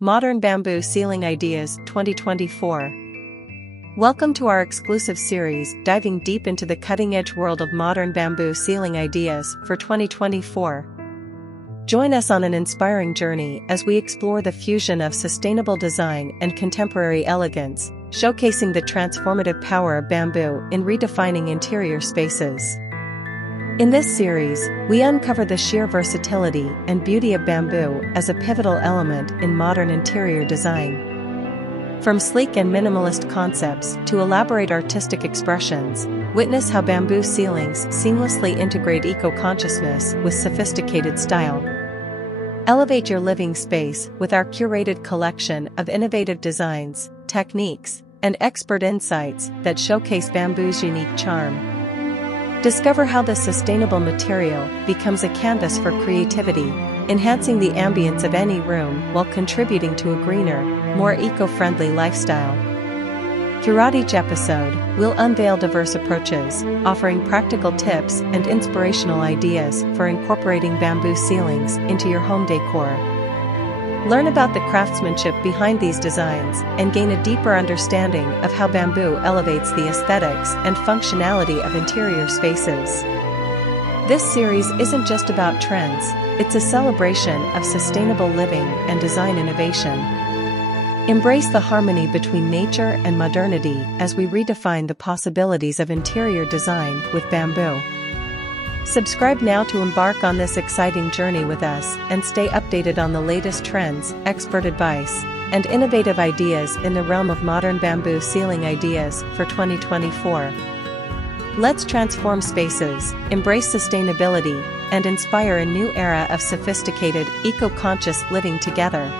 Modern Bamboo Ceiling Ideas 2024. Welcome to our exclusive series diving deep into the cutting-edge world of modern bamboo ceiling ideas for 2024. Join us on an inspiring journey as we explore the fusion of sustainable design and contemporary elegance, showcasing the transformative power of bamboo in redefining interior spaces. In this series, we uncover the sheer versatility and beauty of bamboo as a pivotal element in modern interior design. From sleek and minimalist concepts to elaborate artistic expressions, witness how bamboo ceilings seamlessly integrate eco-consciousness with sophisticated style. Elevate your living space with our curated collection of innovative designs, techniques, and expert insights that showcase bamboo's unique charm. Discover how this sustainable material becomes a canvas for creativity, enhancing the ambience of any room while contributing to a greener, more eco-friendly lifestyle. Throughout each episode, we'll unveil diverse approaches, offering practical tips and inspirational ideas for incorporating bamboo ceilings into your home decor. Learn about the craftsmanship behind these designs and gain a deeper understanding of how bamboo elevates the aesthetics and functionality of interior spaces. This series isn't just about trends, it's a celebration of sustainable living and design innovation. Embrace the harmony between nature and modernity as we redefine the possibilities of interior design with bamboo. Subscribe now to embark on this exciting journey with us and stay updated on the latest trends, expert advice, and innovative ideas in the realm of modern bamboo ceiling ideas for 2024. Let's transform spaces, embrace sustainability, and inspire a new era of sophisticated, eco-conscious living together.